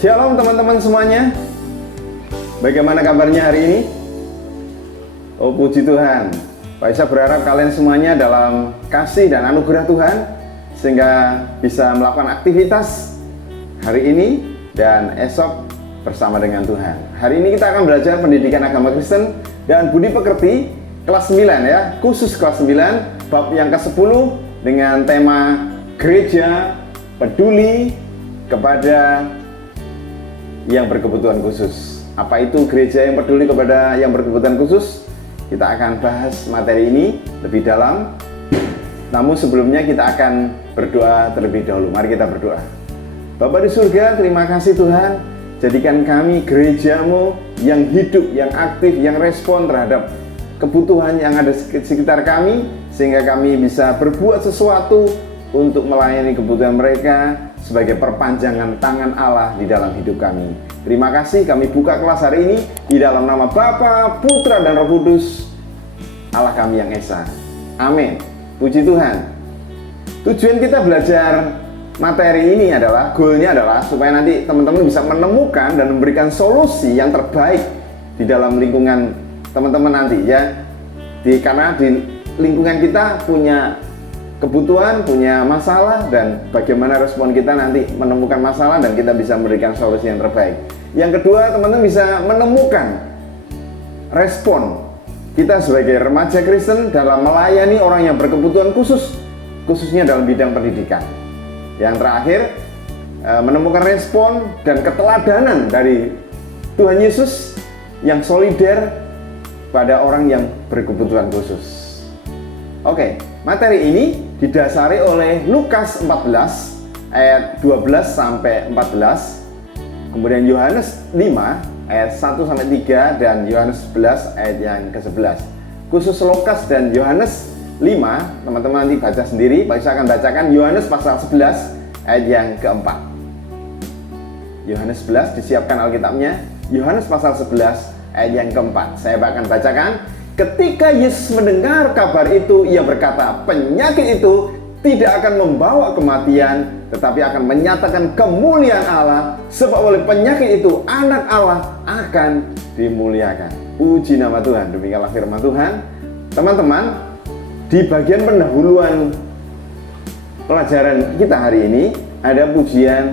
Shalom teman-teman semuanya. Bagaimana kabarnya hari ini? Oh puji Tuhan. Pak Isa berharap kalian semuanya dalam kasih dan anugerah Tuhan, sehingga bisa melakukan aktivitas hari ini dan esok bersama dengan Tuhan. Hari ini kita akan belajar pendidikan agama Kristen dan budi pekerti kelas 9 ya, khusus kelas 9, bab yang ke-10 dengan tema gereja peduli kepada yang berkebutuhan khusus. Apa itu gereja yang peduli kepada yang berkebutuhan khusus? Kita akan bahas materi ini lebih dalam. Namun sebelumnya kita akan berdoa terlebih dahulu. Mari kita berdoa. Bapa di surga, terima kasih Tuhan. Jadikan kami gereja-Mu yang hidup, yang aktif, yang respon terhadap kebutuhan yang ada di sekitar kami, sehingga kami bisa berbuat sesuatu untuk melayani kebutuhan mereka sebagai perpanjangan tangan Allah di dalam hidup kami. Terima kasih, kami buka kelas hari ini di dalam nama Bapa, Putra, dan Roh Kudus, Allah kami yang Esa. Amin. Puji Tuhan. Tujuan kita belajar materi ini adalah, goalnya adalah supaya nanti teman-teman bisa menemukan dan memberikan solusi yang terbaik di dalam lingkungan teman-teman nanti ya. Karena di lingkungan kita punya kebutuhan, punya masalah, dan bagaimana respon kita nanti menemukan masalah dan kita bisa memberikan solusi yang terbaik. Yang kedua, teman-teman bisa menemukan respon kita sebagai remaja Kristen dalam melayani orang yang berkebutuhan khusus, khususnya dalam bidang pendidikan. Yang terakhir, menemukan respon dan keteladanan dari Tuhan Yesus yang solider pada orang yang berkebutuhan khusus. Oke, materi ini didasari oleh Lukas 14 ayat 12 sampai 14, kemudian Yohanes 5 ayat 1 sampai 3, dan Yohanes 11 ayat yang ke-11. Khusus Lukas dan Yohanes 5, teman-teman nanti baca sendiri. Pak Isa akan bacakan Yohanes pasal 11 ayat yang keempat. Yohanes 11, disiapkan Alkitabnya. Yohanes pasal 11 ayat yang keempat. Saya akan bacakan. Ketika Yesus mendengar kabar itu, ia berkata, penyakit itu tidak akan membawa kematian, tetapi akan menyatakan kemuliaan Allah, sebab oleh penyakit itu anak Allah akan dimuliakan. Puji nama Tuhan. Demikianlah firman Tuhan. Teman-teman, di bagian pendahuluan pelajaran kita hari ini ada pujian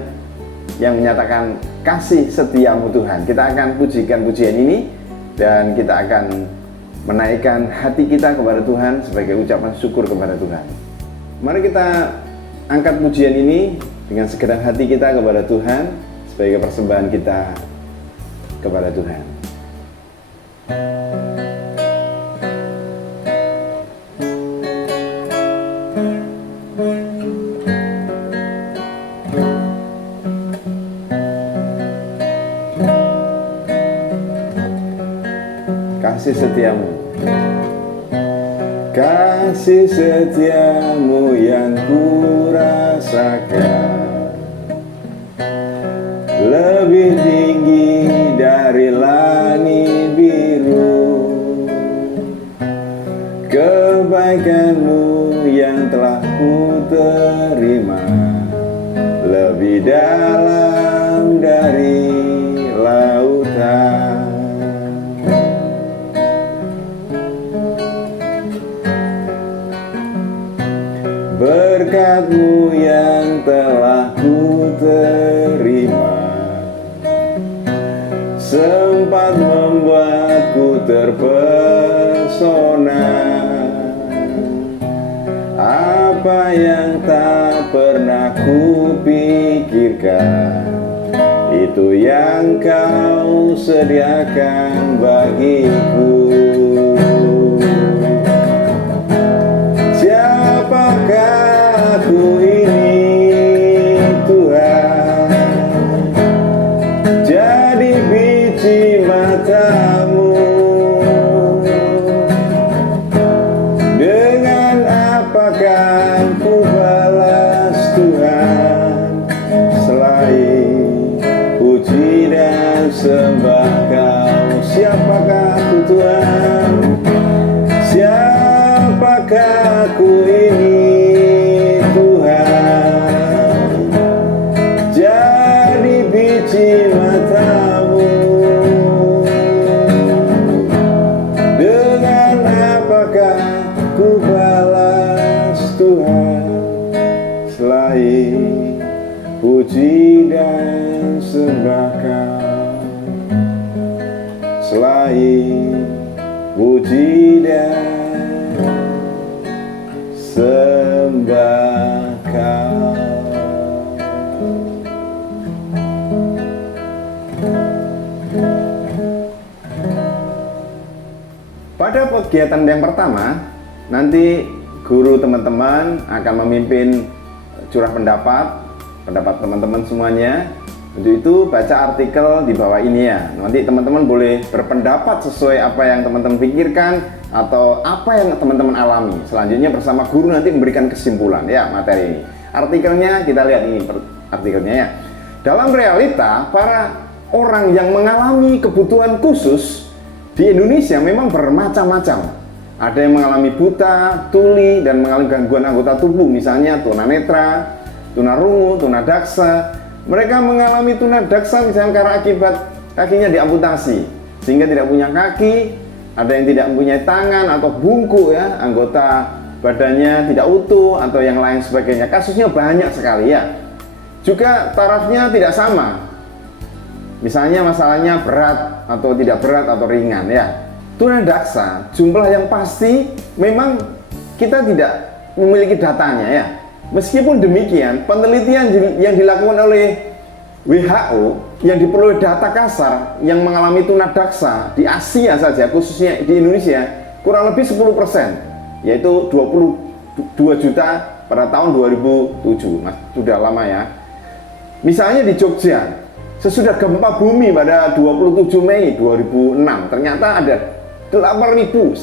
yang menyatakan kasih setiamu Tuhan. Kita akan pujikan pujian ini dan kita akan menaikkan hati kita kepada Tuhan sebagai ucapan syukur kepada Tuhan. Mari kita angkat pujian ini dengan segenap hati kita kepada Tuhan sebagai persembahan kita kepada Tuhan. Kasih setiamu, kasih setiamu yang kurasakan lebih tinggi dari langit biru. Kebaikanmu yang telah ku terima lebih dalam dari lautan. Berkat-Mu yang telah ku terima sempat membuatku terpesona. Apa yang tak pernah ku pikirkan, itu yang Kau sediakan bagiku. Siapakah aku ini Tuhan, jadi biji mata-Mu. Dengan apakah ku balas Tuhan, selain puji dan sembah Kau. Siapakah aku Tuhan, siapakah aku ini Tuhan, jadi biji cuci matamu. Dengan apakah ku balas Tuhan selain puji dan sembah Kau, selain puji dan sembah Kau. Pada kegiatan yang pertama, nanti guru teman-teman akan memimpin curah pendapat teman-teman semuanya. Untuk itu baca artikel di bawah ini ya. Nanti teman-teman boleh berpendapat sesuai apa yang teman-teman pikirkan atau apa yang teman-teman alami. Selanjutnya bersama guru nanti memberikan kesimpulan ya materi ini. Artikelnya kita lihat ini artikelnya ya. Dalam realita, para orang yang mengalami kebutuhan khusus di Indonesia memang bermacam-macam. Ada yang mengalami buta, tuli, dan mengalami gangguan anggota tubuh, misalnya tunanetra, tunarungu, tunadaksa. Mereka mengalami tunadaksa misalnya karena akibat kakinya diamputasi, sehingga tidak punya kaki. Ada yang tidak mempunyai tangan atau bungkuk ya, anggota badannya tidak utuh atau yang lain sebagainya. Kasusnya banyak sekali ya. Juga tarafnya tidak sama. Misalnya masalahnya berat atau tidak berat atau ringan ya. Tunadaksa jumlah yang pasti memang kita tidak memiliki datanya ya. Meskipun demikian, penelitian yang dilakukan oleh WHO yang diperoleh data kasar yang mengalami tunadaksa di Asia saja, khususnya di Indonesia, kurang lebih 10%, yaitu 22 juta pada tahun 2007. Mas, sudah lama ya. Misalnya di Jogja, sesudah gempa bumi pada 27 Mei 2006, ternyata ada 8.122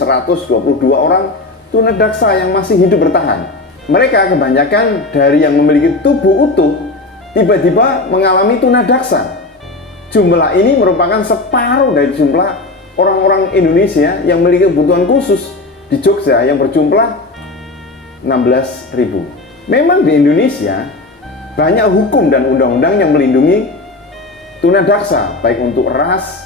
orang tunadaksa yang masih hidup bertahan. Mereka kebanyakan dari yang memiliki tubuh utuh tiba-tiba mengalami tunadaksa. Jumlah ini merupakan separuh dari jumlah orang-orang Indonesia yang memiliki kebutuhan khusus di Jogja yang berjumlah 16.000. Memang di Indonesia banyak hukum dan undang-undang yang melindungi tunadaksa, baik untuk ras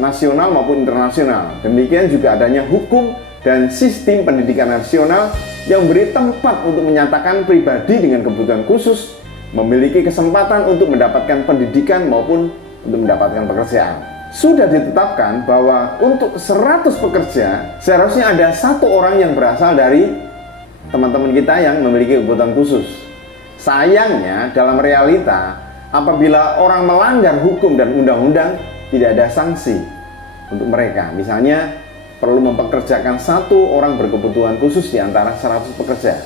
nasional maupun internasional. Demikian juga adanya hukum dan sistem pendidikan nasional yang beri tempat untuk menyatakan pribadi dengan kebutuhan khusus memiliki kesempatan untuk mendapatkan pendidikan maupun untuk mendapatkan pekerjaan. Sudah ditetapkan bahwa untuk 100 pekerja seharusnya ada 1 orang yang berasal dari teman-teman kita yang memiliki kebutuhan khusus. Sayangnya dalam realita, apabila orang melanggar hukum dan undang-undang, tidak ada sanksi untuk mereka. Misalnya perlu mempekerjakan 1 orang berkebutuhan khusus di antara 100 pekerja.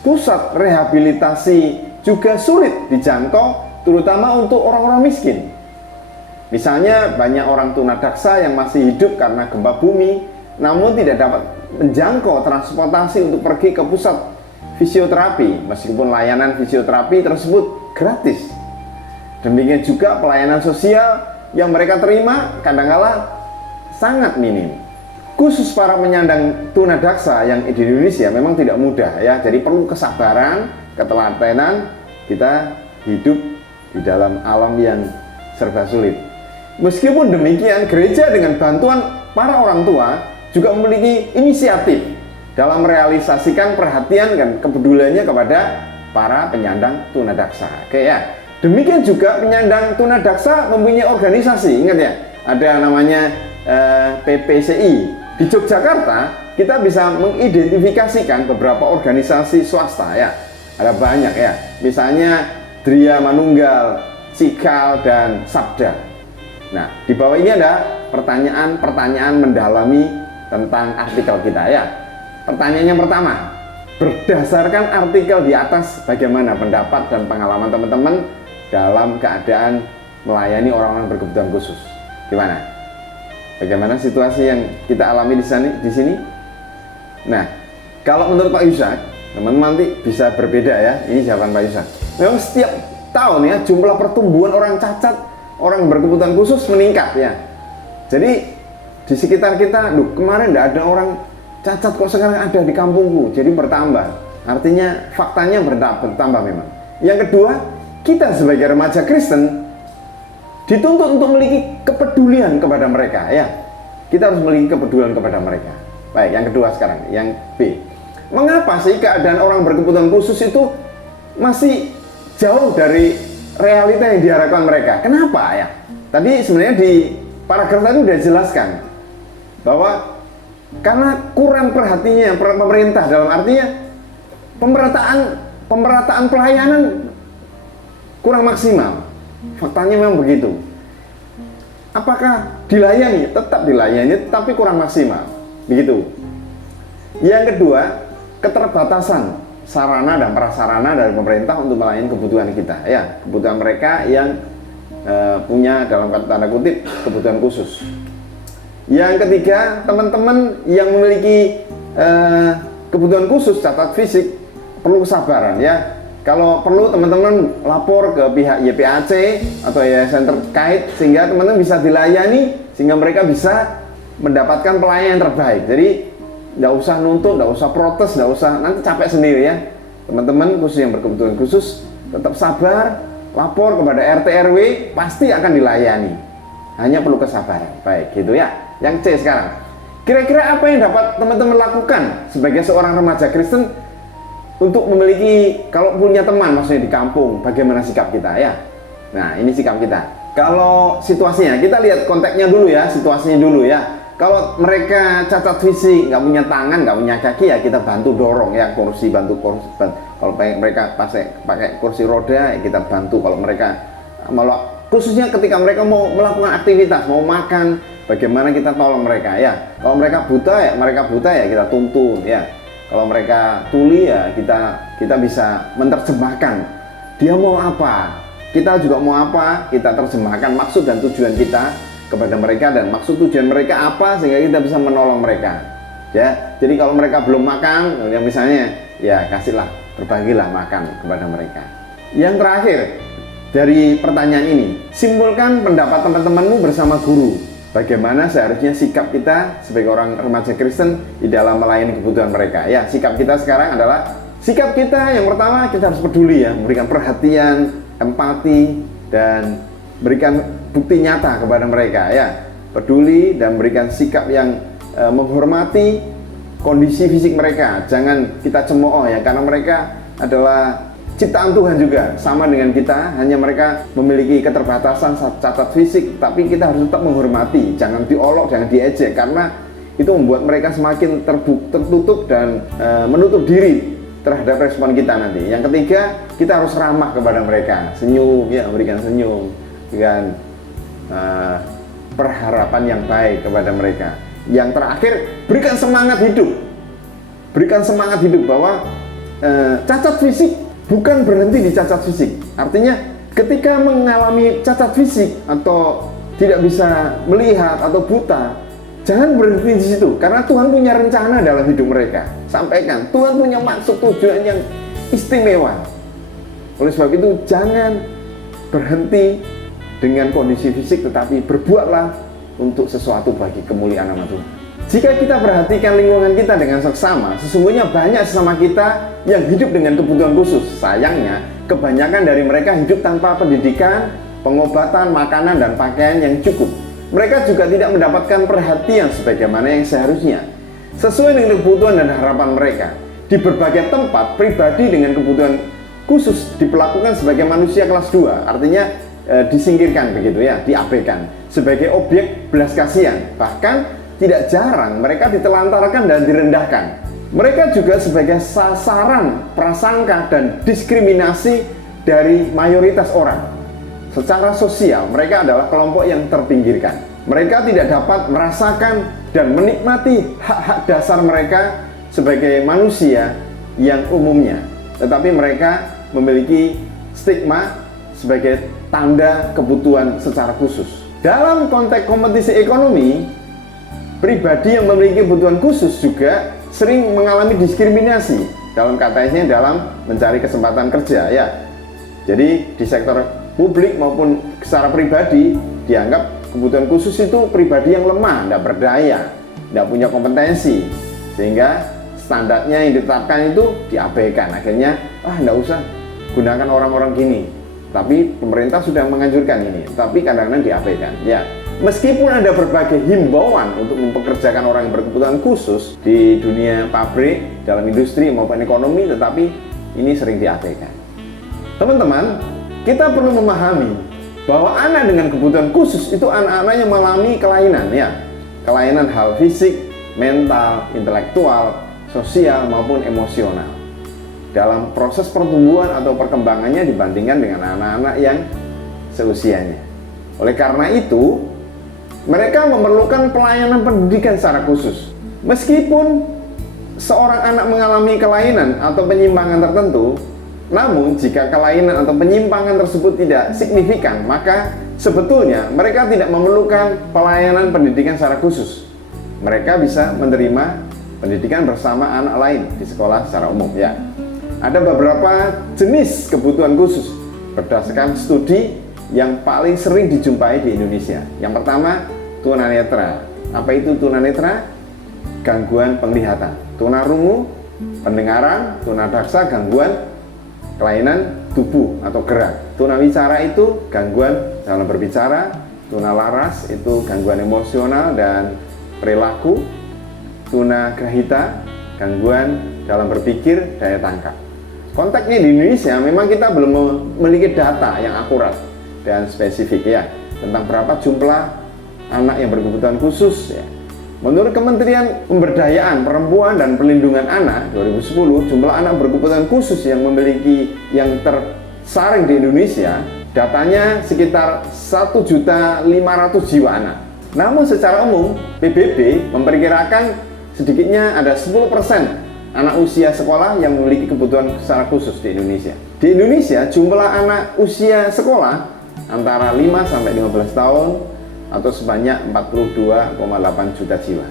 Pusat rehabilitasi juga sulit dijangkau, terutama untuk orang-orang miskin. Misalnya banyak orang tunadaksa yang masih hidup karena gempa bumi, namun tidak dapat menjangkau transportasi untuk pergi ke pusat fisioterapi, meskipun layanan fisioterapi tersebut gratis. Demikian juga pelayanan sosial yang mereka terima kadang-kala sangat minim. Khusus para penyandang tunadaksa yang di Indonesia memang tidak mudah ya, jadi perlu kesabaran, ketelatenan. Kita hidup di dalam alam yang serba sulit. Meskipun demikian, gereja dengan bantuan para orang tua juga memiliki inisiatif dalam merealisasikan perhatian dan kepeduliannya kepada para penyandang tunadaksa. Oke ya. Demikian juga penyandang tunadaksa mempunyai organisasi. Ingat ya, ada namanya PPCI. Di Yogyakarta kita bisa mengidentifikasikan beberapa organisasi swasta ya. Ada banyak ya. Misalnya Dria Manunggal, Cikal, dan Sabda. Nah, di bawah ini ada pertanyaan-pertanyaan mendalami tentang artikel kita ya. Pertanyaan yang pertama, berdasarkan artikel di atas, bagaimana pendapat dan pengalaman teman-teman dalam keadaan melayani orang-orang berkebutuhan khusus? Gimana? Bagaimana situasi yang kita alami di sini? Nah, kalau menurut Pak Yusak, teman-teman nanti bisa berbeda ya. Ini jawaban Pak Yusak. Memang setiap tahun ya jumlah pertumbuhan orang cacat, orang berkebutuhan khusus meningkat ya. Jadi di sekitar kita, kemarin tidak ada orang cacat kok sekarang ada di kampungku, jadi bertambah. Artinya faktanya bertambah memang. Yang kedua, kita sebagai remaja Kristen dituntut untuk memiliki kepedulian kepada mereka, ya. Kita harus memiliki kepedulian kepada mereka. Baik, yang kedua sekarang, yang B. Mengapa sih keadaan orang berkebutuhan khusus itu masih jauh dari realita yang diharapkan mereka? Kenapa ya? Tadi sebenarnya di paragraf tadi sudah dijelaskan bahwa karena kurang perhatinya pemerintah, dalam artinya pemerataan pelayanan kurang maksimal. Faktanya memang begitu. Apakah dilayani? Tetap dilayani, tapi kurang maksimal. Begitu. Yang kedua, keterbatasan sarana dan prasarana dari pemerintah untuk melayani kebutuhan kita, ya, kebutuhan mereka yang punya dalam tanda kutip kebutuhan khusus. Yang ketiga, teman-teman yang memiliki kebutuhan khusus cacat fisik perlu kesabaran, ya. Kalau perlu teman-teman lapor ke pihak YPAC atau yayasan terkait sehingga teman-teman bisa dilayani, sehingga mereka bisa mendapatkan pelayanan yang terbaik. Jadi nggak usah nuntut, nggak usah protes, nggak usah nanti capek sendiri, ya. Teman-teman khusus yang berkebutuhan khusus tetap sabar, lapor kepada RT RW, pasti akan dilayani. Hanya perlu kesabaran. Baik, gitu ya. Yang C sekarang. Kira-kira apa yang dapat teman-teman lakukan sebagai seorang remaja Kristen untuk memiliki, kalau punya teman maksudnya di kampung, bagaimana sikap kita, ya? Nah, ini sikap kita. Kalau situasinya, kita lihat konteksnya dulu, ya, situasinya dulu, ya. Kalau mereka cacat fisik, nggak punya tangan, nggak punya kaki, ya kita bantu dorong, ya, kursi, bantu kursi. Kalau mereka pakai kursi roda, ya kita bantu. Kalau mereka malah khususnya ketika mereka mau melakukan aktivitas, mau makan, bagaimana kita tolong mereka, ya. Kalau mereka buta, ya kita tuntun, ya. Kalau mereka tuli, ya kita bisa menerjemahkan dia mau apa, kita juga mau apa, kita terjemahkan maksud dan tujuan kita kepada mereka dan maksud tujuan mereka apa sehingga kita bisa menolong mereka, ya. Jadi kalau mereka belum makan, yang misalnya, ya kasihlah, berbagilah makan kepada mereka. Yang terakhir dari pertanyaan ini, simpulkan pendapat teman-temanmu bersama guru. Bagaimana seharusnya sikap kita sebagai orang remaja Kristen di dalam melayani kebutuhan mereka, ya. Sikap kita sekarang adalah sikap kita yang pertama, kita harus peduli, ya, memberikan perhatian, empati, dan berikan bukti nyata kepada mereka, ya. Peduli dan berikan sikap yang menghormati kondisi fisik mereka. Jangan kita cemooh, ya, karena mereka adalah ciptaan Tuhan juga, sama dengan kita, hanya mereka memiliki keterbatasan cacat fisik, tapi kita harus tetap menghormati, jangan diolok, jangan diejek, karena itu membuat mereka semakin tertutup dan menutup diri terhadap respon kita nanti. Yang ketiga, kita harus ramah kepada mereka, senyum, ya, memberikan senyum, dengan perharapan yang baik kepada mereka. Yang terakhir, berikan semangat hidup, bahwa cacat fisik bukan berhenti di cacat fisik. Artinya ketika mengalami cacat fisik atau tidak bisa melihat atau buta, jangan berhenti di situ, karena Tuhan punya rencana dalam hidup mereka. Sampaikan, Tuhan punya maksud tujuan yang istimewa. Oleh sebab itu jangan berhenti dengan kondisi fisik, tetapi berbuatlah untuk sesuatu bagi kemuliaan nama Tuhan. Jika kita perhatikan lingkungan kita dengan seksama, sesungguhnya banyak sesama kita yang hidup dengan kebutuhan khusus. Sayangnya, kebanyakan dari mereka hidup tanpa pendidikan, pengobatan, makanan, dan pakaian yang cukup. Mereka juga tidak mendapatkan perhatian sebagaimana yang seharusnya, sesuai dengan kebutuhan dan harapan mereka. Di berbagai tempat, pribadi dengan kebutuhan khusus diperlakukan sebagai manusia kelas 2, artinya disingkirkan begitu, ya, diabaikan sebagai objek belas kasihan. Bahkan tidak jarang mereka ditelantarkan dan direndahkan. Mereka juga sebagai sasaran prasangka dan diskriminasi dari mayoritas orang. Secara sosial, mereka adalah kelompok yang terpinggirkan. Mereka tidak dapat merasakan dan menikmati hak-hak dasar mereka sebagai manusia yang umumnya. Tetapi mereka memiliki stigma sebagai tanda kebutuhan secara khusus. Dalam konteks kompetisi ekonomi, pribadi yang memiliki kebutuhan khusus juga sering mengalami diskriminasi dalam katanya dalam mencari kesempatan kerja, ya. Jadi di sektor publik maupun secara pribadi dianggap kebutuhan khusus itu pribadi yang lemah, tidak berdaya, tidak punya kompetensi, sehingga standarnya yang ditetapkan itu diabaikan. Akhirnya tidak usah gunakan orang-orang gini, Tapi pemerintah sudah menganjurkan ini, tapi kadang-kadang diabaikan. Ya, meskipun ada berbagai himbauan untuk mempekerjakan orang yang berkebutuhan khusus di dunia pabrik, dalam industri maupun ekonomi, tetapi ini sering diabaikan. Teman-teman, kita perlu memahami bahwa anak dengan kebutuhan khusus itu anak-anak yang mengalami kelainan, ya, kelainan hal fisik, mental, intelektual, sosial maupun emosional dalam proses pertumbuhan atau perkembangannya dibandingkan dengan anak-anak yang seusianya. Oleh karena itu, mereka memerlukan pelayanan pendidikan secara khusus. Meskipun seorang anak mengalami kelainan atau penyimpangan tertentu, namun jika kelainan atau penyimpangan tersebut tidak signifikan, maka sebetulnya mereka tidak memerlukan pelayanan pendidikan secara khusus. Mereka bisa menerima pendidikan bersama anak lain di sekolah secara umum, ya. Ada beberapa jenis kebutuhan khusus berdasarkan studi yang paling sering dijumpai di Indonesia. Yang pertama, tunanetra. Apa itu tunanetra? Gangguan penglihatan. Tunarungu, pendengaran. Tunadaksa, gangguan kelainan tubuh atau gerak. Tunawicara itu gangguan dalam berbicara. Tunalaras itu gangguan emosional dan perilaku. Tunagrahita, gangguan dalam berpikir, daya tangkap. Konteksnya di Indonesia memang kita belum memiliki data yang akurat dan spesifik, ya, tentang berapa jumlah anak yang berkebutuhan khusus, ya. Menurut Kementerian Pemberdayaan Perempuan dan Perlindungan Anak 2010, jumlah anak berkebutuhan khusus yang tersaring di Indonesia datanya sekitar 1.500.000 jiwa anak. Namun secara umum PBB memperkirakan sedikitnya ada 10% anak usia sekolah yang memiliki kebutuhan secara khusus di Indonesia. Di Indonesia, jumlah anak usia sekolah antara 5 sampai 15 tahun atau sebanyak 42,8 juta jiwa.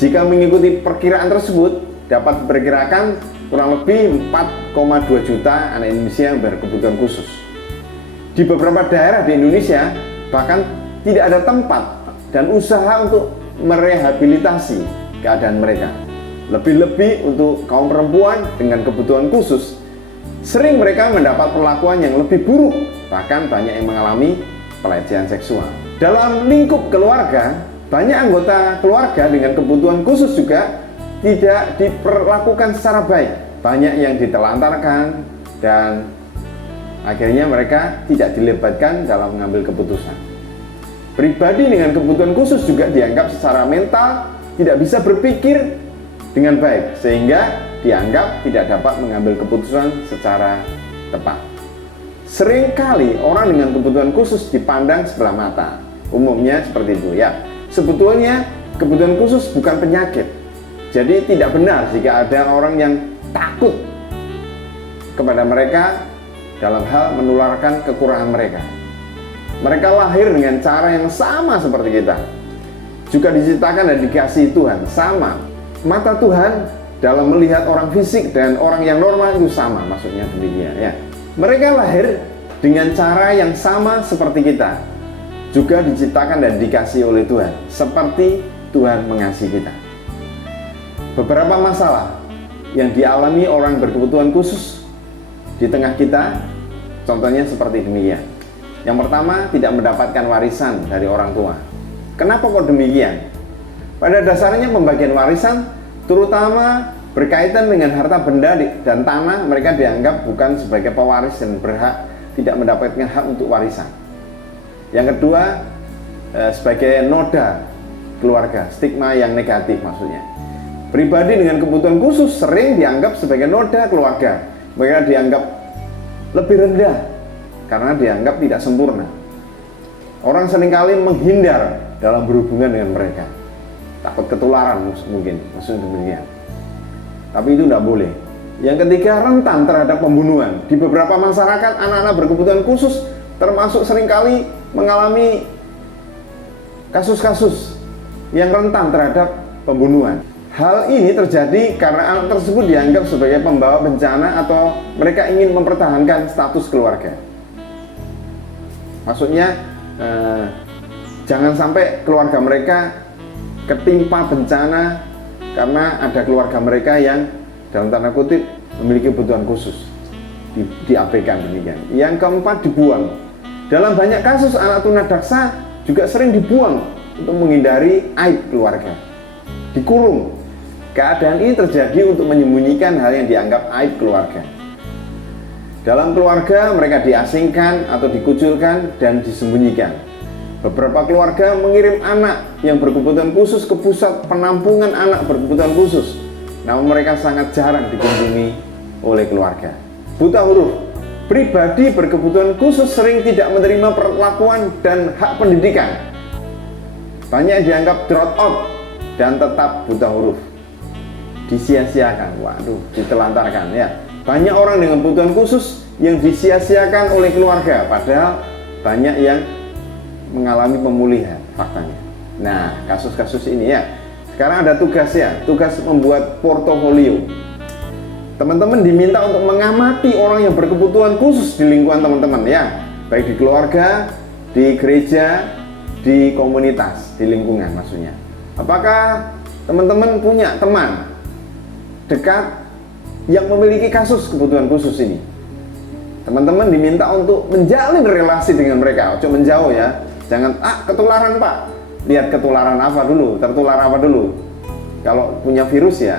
Jika mengikuti perkiraan tersebut, dapat diperkirakan kurang lebih 4,2 juta anak Indonesia yang berkebutuhan khusus. Di beberapa daerah di Indonesia, bahkan tidak ada tempat dan usaha untuk merehabilitasi keadaan mereka. Lebih-lebih untuk kaum perempuan dengan kebutuhan khusus, sering mereka mendapat perlakuan yang lebih buruk, bahkan banyak yang mengalami pelecehan seksual. Dalam lingkup keluarga, banyak anggota keluarga dengan kebutuhan khusus juga tidak diperlakukan secara baik. Banyak yang ditelantarkan dan akhirnya mereka tidak dilibatkan dalam mengambil keputusan. Pribadi dengan kebutuhan khusus juga dianggap secara mental tidak bisa berpikir dengan baik, sehingga dianggap tidak dapat mengambil keputusan secara tepat. Seringkali orang dengan kebutuhan khusus dipandang sebelah mata. Umumnya seperti itu, ya. Sebetulnya kebutuhan khusus bukan penyakit. Jadi tidak benar jika ada orang yang takut kepada mereka dalam hal menularkan kekurangan mereka. Mereka lahir dengan cara yang sama seperti kita. Juga diciptakan dan dikasihi Tuhan, sama. Mata Tuhan dalam melihat orang fisik dan orang yang normal itu sama, maksudnya demikian, ya. Mereka lahir dengan cara yang sama seperti kita. Juga diciptakan dan dikasihi oleh Tuhan, seperti Tuhan mengasihi kita. Beberapa masalah yang dialami orang berkebutuhan khusus di tengah kita, contohnya seperti demikian. Yang pertama, tidak mendapatkan warisan dari orang tua. Kenapa kok demikian? Pada dasarnya pembagian warisan terutama berkaitan dengan harta benda dan tanah, mereka dianggap bukan sebagai pewaris dan berhak, tidak mendapatkan hak untuk warisan. Yang kedua, sebagai noda keluarga, stigma yang negatif maksudnya. Pribadi dengan kebutuhan khusus sering dianggap sebagai noda keluarga. Mereka dianggap lebih rendah karena dianggap tidak sempurna. Orang seringkali menghindar dalam berhubungan dengan mereka. Takut ketularan mungkin, maksudnya demikian. Tapi itu tidak boleh. Yang ketiga, rentan terhadap pembunuhan. Di beberapa masyarakat, anak-anak berkebutuhan khusus termasuk seringkali mengalami kasus-kasus yang rentan terhadap pembunuhan. Hal ini terjadi karena anak tersebut dianggap sebagai pembawa bencana atau mereka ingin mempertahankan status keluarga. Maksudnya, jangan sampai keluarga mereka ketimpa bencana karena ada keluarga mereka yang dalam tanda kutip memiliki kebutuhan khusus. diabaikan demikian. Yang keempat, dibuang. Dalam banyak kasus anak tunadaksa juga sering dibuang untuk menghindari aib keluarga, dikurung. Keadaan ini terjadi untuk menyembunyikan hal yang dianggap aib keluarga. Dalam keluarga mereka diasingkan atau dikucilkan dan disembunyikan. Beberapa keluarga mengirim anak yang berkebutuhan khusus ke pusat penampungan anak berkebutuhan khusus, namun mereka sangat jarang dikunjungi oleh keluarga. Buta huruf, pribadi berkebutuhan khusus sering tidak menerima perlakuan dan hak pendidikan. Banyak dianggap drop out dan tetap buta huruf, disia-siakan, ditelantarkan ya. Banyak orang dengan kebutuhan khusus yang disia-siakan oleh keluarga, padahal banyak yang mengalami pemulihan faktanya. Nah, kasus-kasus ini ya. Sekarang ada tugasnya, tugas membuat portofolio. Teman-teman diminta untuk mengamati orang yang berkebutuhan khusus di lingkungan teman-teman ya, baik di keluarga, di gereja, di komunitas, di lingkungan maksudnya. Apakah teman-teman punya teman dekat yang memiliki kasus kebutuhan khusus ini? Teman-teman diminta untuk menjalin relasi dengan mereka, cuma menjauh ya. Jangan, ketularan Pak. Lihat ketularan apa dulu, tertular apa dulu. Kalau punya virus ya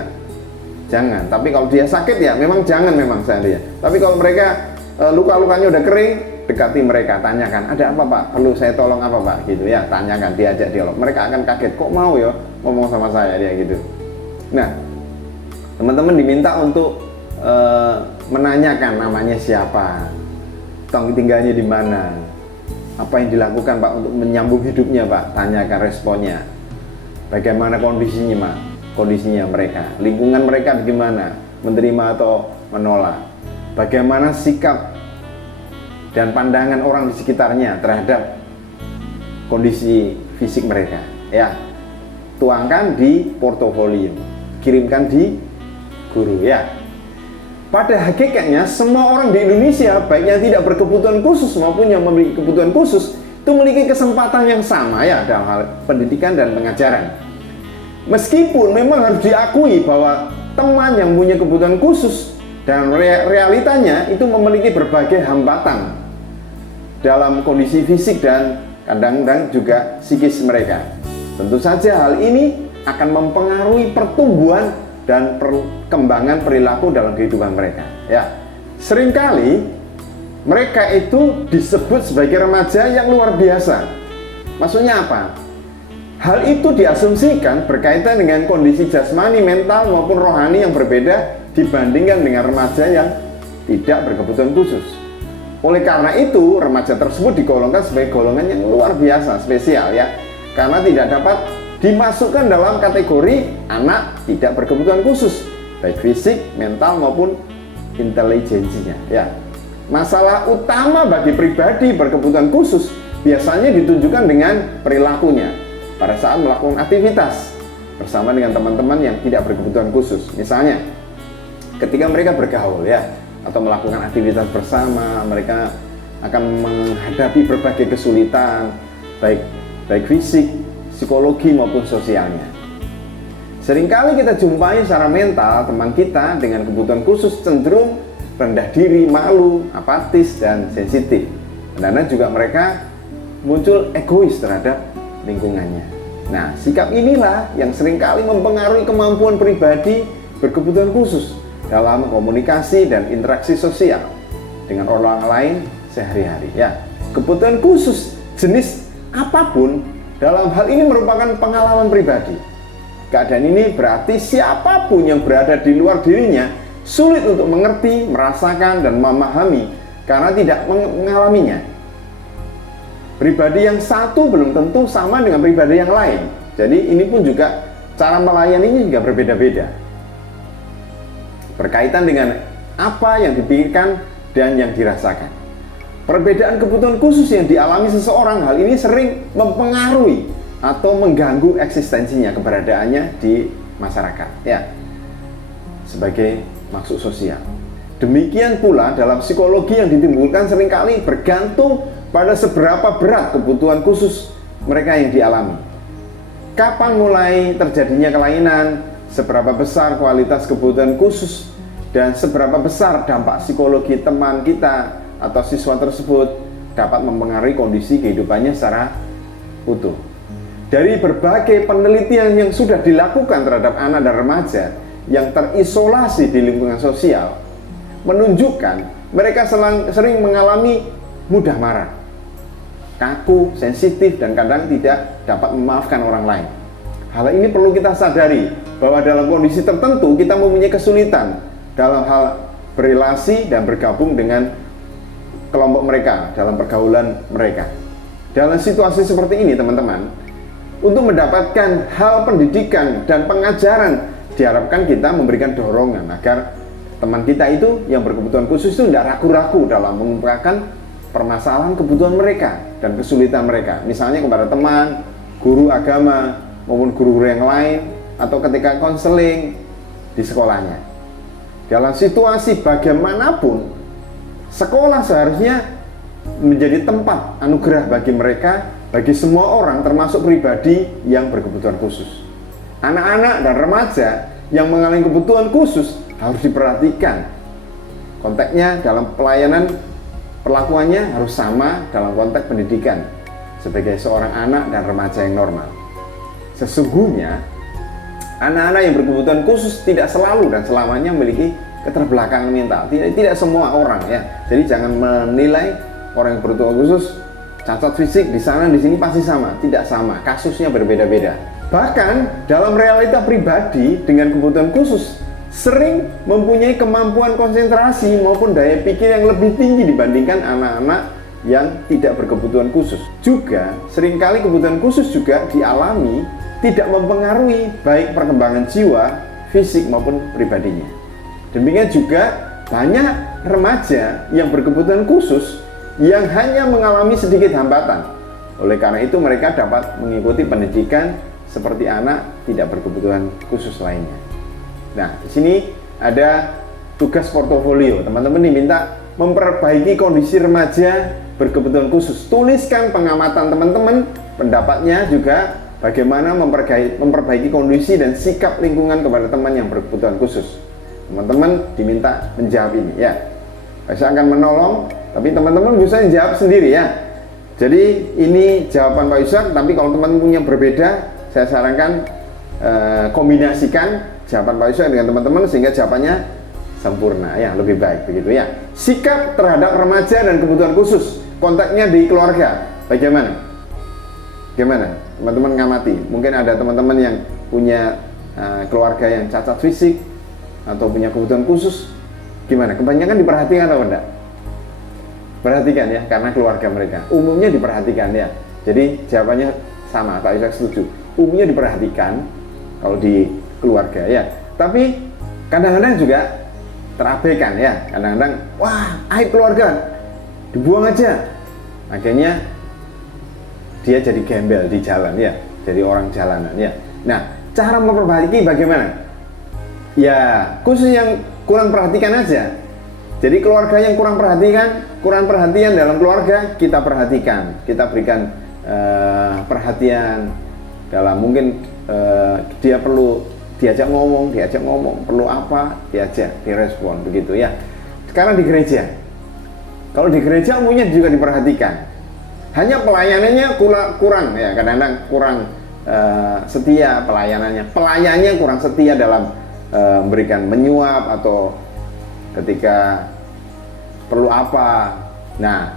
jangan, tapi kalau dia sakit ya memang jangan, memang saya lihat. Tapi kalau mereka luka-lukanya udah kering, dekati mereka, tanyakan, ada apa Pak? Perlu saya tolong apa Pak? Gitu ya, tanyakan, diajak dialog. Mereka akan kaget, kok mau ya ngomong sama saya, dia gitu. Nah, teman-teman diminta untuk menanyakan namanya siapa, tinggalnya di mana, apa yang dilakukan Pak untuk menyambung hidupnya Pak, tanyakan responnya, bagaimana kondisinya mereka, lingkungan mereka bagaimana, menerima atau menolak, bagaimana sikap dan pandangan orang di sekitarnya terhadap kondisi fisik mereka ya. Tuangkan di portofolio, kirimkan di guru ya. Pada hakikatnya semua orang di Indonesia, baik yang tidak berkebutuhan khusus maupun yang memiliki kebutuhan khusus, itu memiliki kesempatan yang sama ya dalam hal pendidikan dan pengajaran. Meskipun memang harus diakui bahwa teman yang punya kebutuhan khusus dan realitanya itu memiliki berbagai hambatan dalam kondisi fisik dan kadang-kadang juga psikis mereka. Tentu saja hal ini akan mempengaruhi pertumbuhan dan perkembangan perilaku dalam kehidupan mereka ya. Seringkali mereka itu disebut sebagai remaja yang luar biasa. Maksudnya apa? Hal itu diasumsikan berkaitan dengan kondisi jasmani, mental maupun rohani yang berbeda dibandingkan dengan remaja yang tidak berkebutuhan khusus. Oleh karena itu, remaja tersebut digolongkan sebagai golongan yang luar biasa, spesial ya, karena tidak dapat dimasukkan dalam kategori anak tidak berkebutuhan khusus, baik fisik, mental maupun intelijensinya ya. Masalah utama bagi pribadi berkebutuhan khusus biasanya ditunjukkan dengan perilakunya pada saat melakukan aktivitas bersama dengan teman-teman yang tidak berkebutuhan khusus. Misalnya ketika mereka bergaul ya, atau melakukan aktivitas bersama, mereka akan menghadapi berbagai kesulitan baik fisik, psikologi maupun sosialnya. Seringkali kita jumpai secara mental teman kita dengan kebutuhan khusus cenderung rendah diri, malu, apatis, dan sensitif. Dan juga mereka muncul egois terhadap lingkungannya. Nah, sikap inilah yang seringkali mempengaruhi kemampuan pribadi berkebutuhan khusus dalam komunikasi dan interaksi sosial dengan orang lain sehari-hari ya. Kebutuhan khusus jenis apapun dalam hal ini merupakan pengalaman pribadi. Keadaan ini berarti siapapun yang berada di luar dirinya sulit untuk mengerti, merasakan, dan memahami karena tidak mengalaminya. Pribadi yang satu belum tentu sama dengan pribadi yang lain. Jadi ini pun juga cara melayaninya juga berbeda-beda, berkaitan dengan apa yang dipikirkan dan yang dirasakan. Perbedaan kebutuhan khusus yang dialami seseorang, hal ini sering mempengaruhi atau mengganggu eksistensinya, keberadaannya di masyarakat ya, sebagai makhluk sosial. Demikian pula dalam psikologi yang ditimbulkan seringkali bergantung pada seberapa berat kebutuhan khusus mereka yang dialami. Kapan mulai terjadinya kelainan, seberapa besar kualitas kebutuhan khusus dan seberapa besar dampak psikologi teman kita atau siswa tersebut dapat mempengaruhi kondisi kehidupannya secara utuh. Dari berbagai penelitian yang sudah dilakukan terhadap anak dan remaja yang terisolasi di lingkungan sosial menunjukkan mereka sering mengalami mudah marah, kaku, sensitif, dan kadang tidak dapat memaafkan orang lain. Hal ini perlu kita sadari bahwa dalam kondisi tertentu kita mempunyai kesulitan dalam hal berrelasi dan bergabung dengan kelompok mereka dalam pergaulan mereka. Dalam situasi seperti ini teman-teman, untuk mendapatkan hal pendidikan dan pengajaran diharapkan kita memberikan dorongan agar teman kita itu yang berkebutuhan khusus itu tidak ragu-ragu dalam mengungkapkan permasalahan kebutuhan mereka dan kesulitan mereka. Misalnya kepada teman, guru agama, maupun guru-guru yang lain, atau ketika konseling di sekolahnya. Dalam situasi bagaimanapun, sekolah seharusnya menjadi tempat anugerah bagi mereka, bagi semua orang, termasuk pribadi yang berkebutuhan khusus. Anak-anak dan remaja yang mengalami kebutuhan khusus harus diperhatikan. Konteksnya dalam pelayanan, perlakuannya harus sama dalam konteks pendidikan sebagai seorang anak dan remaja yang normal. Sesungguhnya anak-anak yang berkebutuhan khusus tidak selalu dan selamanya memiliki keterbelakangan mental. Tidak semua orang ya. Jadi jangan menilai orang yang berkebutuhan khusus cacat fisik di sana di sini pasti sama. Tidak sama, kasusnya berbeda-beda. Bahkan dalam realita pribadi dengan kebutuhan khusus sering mempunyai kemampuan konsentrasi maupun daya pikir yang lebih tinggi dibandingkan anak-anak yang tidak berkebutuhan khusus. Juga seringkali kebutuhan khusus juga dialami tidak mempengaruhi baik perkembangan jiwa, fisik maupun pribadinya. Demikian juga banyak remaja yang berkebutuhan khusus yang hanya mengalami sedikit hambatan. Oleh karena itu mereka dapat mengikuti pendidikan seperti anak tidak berkebutuhan khusus lainnya. Nah, di sini ada tugas portofolio. Teman-teman diminta memperbaiki kondisi remaja berkebutuhan khusus. Tuliskan pengamatan teman-teman, pendapatnya juga bagaimana memperbaiki kondisi dan sikap lingkungan kepada teman yang berkebutuhan khusus. Teman-teman diminta menjawab ini ya. Saya akan menolong, tapi teman-teman bisa jawab sendiri ya. Jadi ini jawaban Pak Ishak, tapi kalau teman-teman punya berbeda, saya sarankan kombinasikan jawaban Pak Ishak dengan teman-teman sehingga jawabannya sempurna ya, lebih baik begitu ya. Sikap terhadap remaja dan kebutuhan khusus, konteksnya di keluarga, bagaimana? Gimana? Teman-teman ngamati, mungkin ada teman-teman yang punya keluarga yang cacat fisik atau punya kebutuhan khusus, gimana? Kebanyakan diperhatikan atau enggak? Perhatikan ya, karena keluarga mereka umumnya diperhatikan ya. Jadi jawabannya sama, Pak Ishak setuju. Umumnya diperhatikan kalau di keluarga ya. Tapi kadang-kadang juga terabaikan ya. Kadang-kadang, wah aib keluarga, dibuang aja. Akhirnya dia jadi gembel di jalan ya, jadi orang jalanan ya. Nah, cara memperbaiki bagaimana? Ya, khusus yang kurang perhatikan aja. Jadi keluarga yang kurang perhatian dalam keluarga kita perhatikan, kita berikan perhatian dalam mungkin dia perlu diajak ngomong, perlu apa diajak, direspon begitu ya. Sekarang di gereja, kalau di gereja umumnya juga diperhatikan. Hanya pelayanannya kurang ya, kadang-kadang kurang setia pelayannya kurang setia dalam memberikan menyuap atau ketika perlu apa. Nah,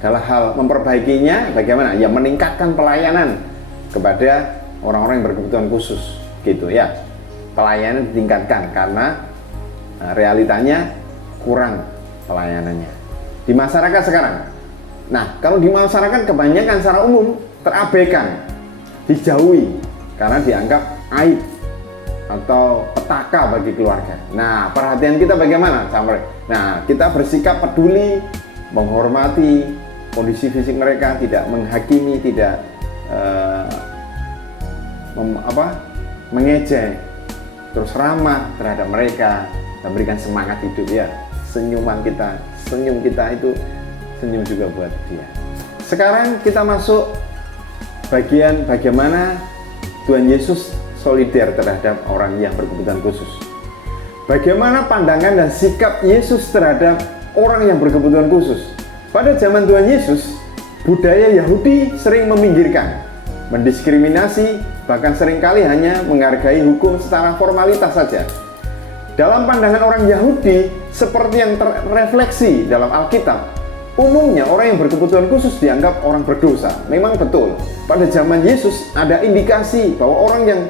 dalam hal memperbaikinya bagaimana? Ya meningkatkan pelayanan kepada orang-orang yang berkebutuhan khusus gitu ya. Pelayanan ditingkatkan karena realitanya kurang pelayanannya di masyarakat sekarang. Nah, kalau di masyarakat kebanyakan secara umum terabaikan, dijauhi karena dianggap aib atau petaka bagi keluarga. Nah, perhatian kita bagaimana? Nah, kita bersikap peduli, menghormati kondisi fisik mereka, tidak menghakimi, tidak mengejek, terus ramah terhadap mereka dan berikan semangat hidup ya. Senyum kita itu senyum juga buat dia. Sekarang kita masuk bagian bagaimana Tuhan Yesus solider terhadap orang yang berkebutuhan khusus. Bagaimana pandangan dan sikap Yesus terhadap orang yang berkebutuhan khusus? Pada zaman Tuhan Yesus, budaya Yahudi sering meminggirkan, mendiskriminasi, bahkan seringkali hanya menghargai hukum secara formalitas saja. Dalam pandangan orang Yahudi, seperti yang terrefleksi dalam Alkitab, umumnya orang yang berkebutuhan khusus dianggap orang berdosa. Memang betul, pada zaman Yesus ada indikasi bahwa orang yang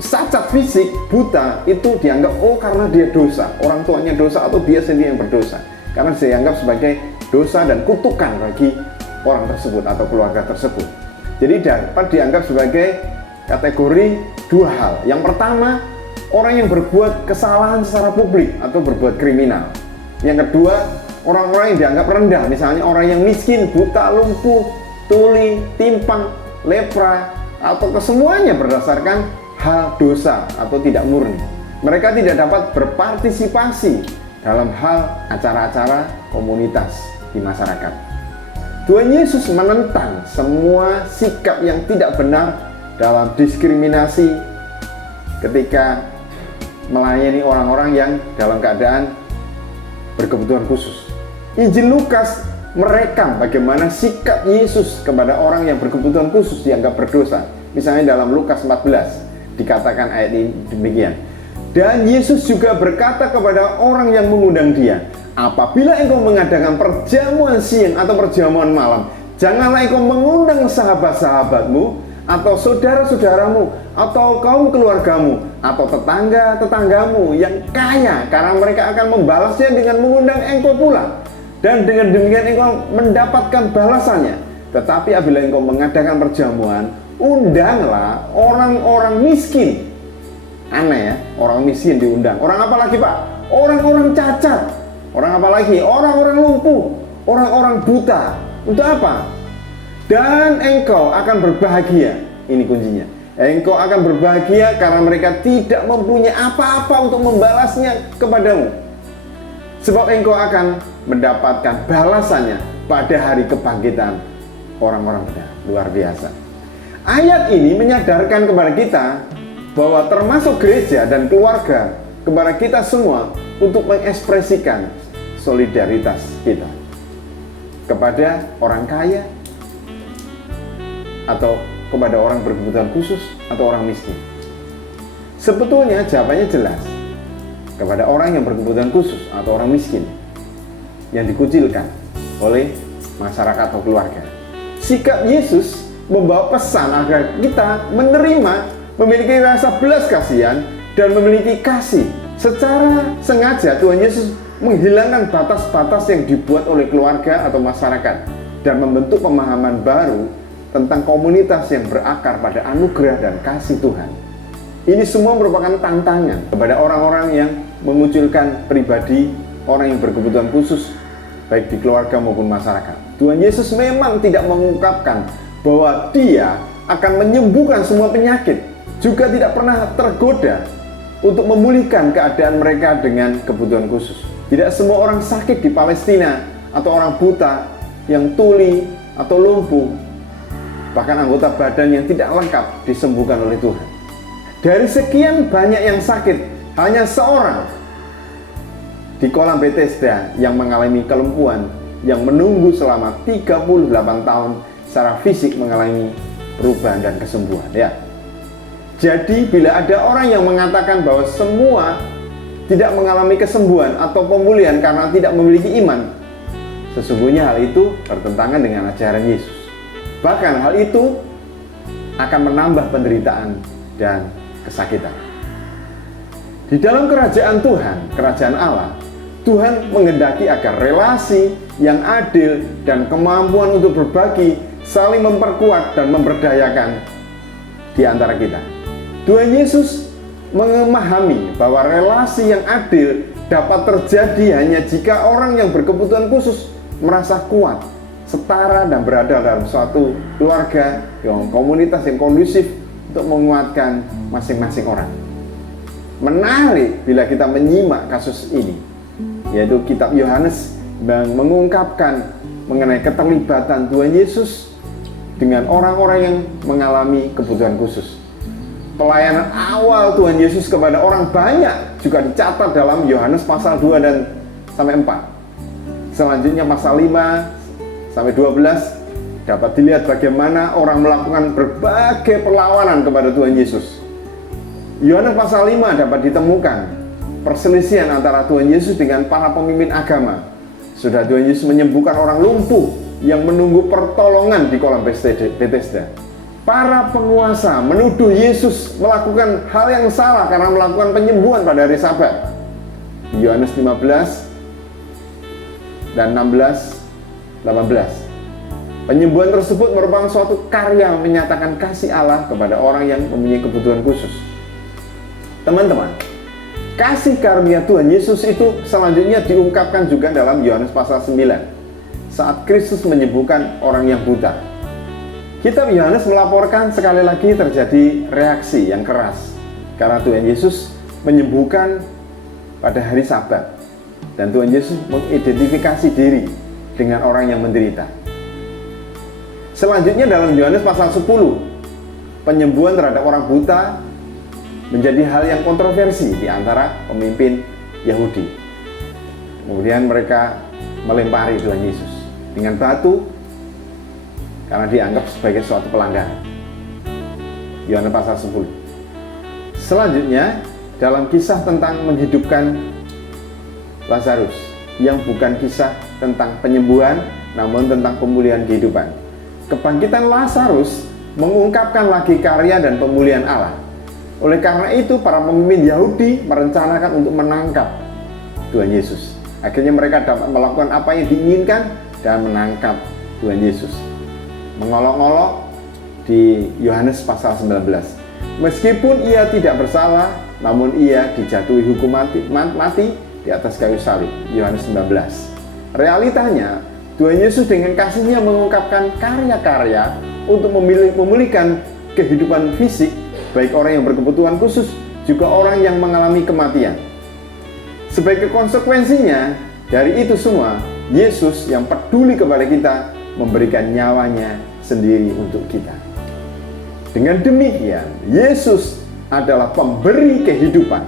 cacat fisik, buta, itu dianggap karena dia dosa, orang tuanya dosa atau dia sendiri yang berdosa, karena dianggap sebagai dosa dan kutukan bagi orang tersebut atau keluarga tersebut. Jadi dapat dianggap sebagai kategori dua hal. Yang pertama, orang yang berbuat kesalahan secara publik atau berbuat kriminal. Yang kedua, orang-orang yang dianggap rendah, misalnya orang yang miskin, buta, lumpuh, tuli, timpang, lepra, atau kesemuanya berdasarkan hal dosa atau tidak murni. Mereka tidak dapat berpartisipasi dalam hal acara-acara komunitas di masyarakat. Tuhan Yesus menentang semua sikap yang tidak benar dalam diskriminasi ketika melayani orang-orang yang dalam keadaan berkebutuhan khusus. Injil Lukas merekam bagaimana sikap Yesus kepada orang yang berkebutuhan khusus dianggap berdosa. Misalnya dalam Lukas 14 dikatakan ayat ini demikian. Dan Yesus juga berkata kepada orang yang mengundang dia, apabila engkau mengadakan perjamuan siang atau perjamuan malam, janganlah engkau mengundang sahabat-sahabatmu atau saudara-saudaramu atau kaum keluargamu atau tetangga-tetanggamu yang kaya, karena mereka akan membalasnya dengan mengundang engkau pula, dan dengan demikian engkau mendapatkan balasannya. Tetapi apabila engkau mengadakan perjamuan, undanglah orang-orang miskin. Aneh ya, orang miskin diundang. Orang apa lagi Pak? Orang-orang cacat. Orang apa lagi? Orang-orang lumpuh, orang-orang buta. Untuk apa? Dan engkau akan berbahagia. Ini kuncinya. Engkau akan berbahagia karena mereka tidak mempunyai apa-apa untuk membalasnya kepadamu. Sebab engkau akan mendapatkan balasannya pada hari kebangkitan orang-orang benar. Luar biasa. Ayat ini menyadarkan kepada kita bahwa termasuk gereja dan keluarga, kepada kita semua untuk mengekspresikan solidaritas kita kepada orang kaya atau kepada orang berkebutuhan khusus atau orang miskin. Sebetulnya jawabannya jelas, kepada orang yang berkebutuhan khusus atau orang miskin yang dikucilkan oleh masyarakat atau keluarga. Sikap Yesus membawa pesan agar kita menerima, memiliki rasa belas kasihan, dan memiliki kasih. Secara sengaja Tuhan Yesus menghilangkan batas-batas yang dibuat oleh keluarga atau masyarakat dan membentuk pemahaman baru tentang komunitas yang berakar pada anugerah dan kasih Tuhan. Ini semua merupakan tantangan kepada orang-orang yang memunculkan pribadi orang yang berkebutuhan khusus, baik di keluarga maupun masyarakat. Tuhan Yesus memang tidak mengungkapkan bahwa dia akan menyembuhkan semua penyakit, juga tidak pernah tergoda untuk memulihkan keadaan mereka dengan kebutuhan khusus. Tidak semua orang sakit di Palestina atau orang buta yang tuli atau lumpuh, bahkan anggota badan yang tidak lengkap disembuhkan oleh Tuhan. Dari sekian banyak yang sakit, hanya seorang di kolam Bethesda yang mengalami kelumpuhan, yang menunggu selama 38 tahun secara fisik mengalami perubahan dan kesembuhan ya. Jadi bila ada orang yang mengatakan bahwa semua tidak mengalami kesembuhan atau pemulihan karena tidak memiliki iman, sesungguhnya hal itu bertentangan dengan ajaran Yesus. Bahkan hal itu akan menambah penderitaan dan kesakitan. Di dalam kerajaan Tuhan, kerajaan Allah, Tuhan menghendaki agar relasi yang adil dan kemampuan untuk berbagi saling memperkuat dan memberdayakan di antara kita. Tuhan Yesus memahami bahwa relasi yang adil dapat terjadi hanya jika orang yang berkebutuhan khusus merasa kuat, setara, dan berada dalam suatu keluarga, komunitas yang kondusif untuk menguatkan masing-masing orang. Menarik bila kita menyimak kasus ini, yaitu kitab Yohanes yang mengungkapkan mengenai keterlibatan Tuhan Yesus dengan orang-orang yang mengalami kebutuhan khusus. pelayanan awal Tuhan Yesus kepada orang banyak juga dicatat dalam Yohanes pasal 2 dan sampai 4. Selanjutnya pasal 5 sampai 12 dapat dilihat bagaimana orang melakukan berbagai perlawanan kepada Tuhan Yesus. Yohanes pasal 5 dapat ditemukan perselisihan antara Tuhan Yesus dengan para pemimpin agama. Sudah Tuhan Yesus menyembuhkan orang lumpuh yang menunggu pertolongan di kolam Bethesda. Para penguasa menuduh Yesus melakukan hal yang salah karena melakukan penyembuhan pada hari Sabat. Yohanes 15 dan 16-18. Penyembuhan tersebut merupakan suatu karya menyatakan kasih Allah kepada orang yang mempunyai kebutuhan khusus. Teman-teman, kasih karunia Tuhan Yesus itu selanjutnya diungkapkan juga dalam Yohanes pasal 9 saat Kristus menyembuhkan orang yang buta. Kitab Yohanes melaporkan sekali lagi terjadi reaksi yang keras karena Tuhan Yesus menyembuhkan pada hari Sabat dan Tuhan Yesus mengidentifikasi diri dengan orang yang menderita. Selanjutnya dalam Yohanes pasal 10, penyembuhan terhadap orang buta menjadi hal yang kontroversi di antara pemimpin Yahudi. Kemudian mereka melempari Tuhan Yesus dengan batu karena dianggap sebagai suatu pelanggaran. Yohanes pasal 10. Selanjutnya dalam kisah tentang menghidupkan Lazarus, yang bukan kisah tentang penyembuhan namun tentang pemulihan kehidupan. Kebangkitan Lazarus mengungkapkan lagi karya dan pemulihan Allah. Oleh karena itu, para pemimpin Yahudi merencanakan untuk menangkap Tuhan Yesus. Akhirnya mereka dapat melakukan apa yang diinginkan dan menangkap Tuhan Yesus. Mengolok-olok di Yohanes pasal 19. Meskipun ia tidak bersalah, namun ia dijatuhi hukum mati di atas kayu salib. Yohanes 19. Realitanya, Tuhan Yesus dengan kasih-Nya mengungkapkan karya-karya untuk memulihkan kehidupan fisik, baik orang yang berkebutuhan khusus, juga orang yang mengalami kematian. Sebagai konsekuensinya, dari itu semua, Yesus yang peduli kepada kita, memberikan nyawanya sendiri untuk kita. Dengan demikian, Yesus adalah pemberi kehidupan,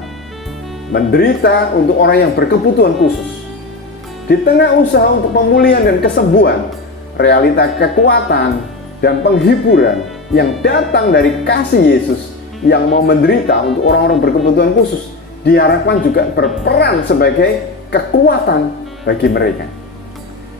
menderita untuk orang yang berkebutuhan khusus. Di tengah usaha untuk pemulihan dan kesembuhan, realita kekuatan dan penghiburan yang datang dari kasih Yesus yang mau menderita untuk orang-orang berkebutuhan khusus diharapkan juga berperan sebagai kekuatan bagi mereka.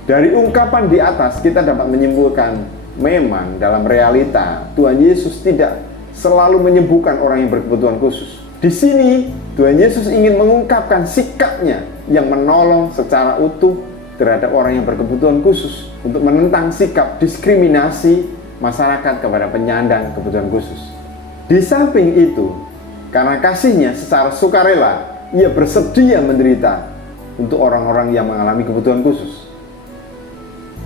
Dari ungkapan di atas kita dapat menyimpulkan memang dalam realita Tuhan Yesus tidak selalu menyembuhkan orang yang berkebutuhan khusus. Di sini Tuhan Yesus ingin mengungkapkan sikapnya yang menolong secara utuh terhadap orang yang berkebutuhan khusus untuk menentang sikap diskriminasi masyarakat kepada penyandang kebutuhan khusus. Di samping itu, karena kasih-Nya secara sukarela, Ia bersedia menderita untuk orang-orang yang mengalami kebutuhan khusus.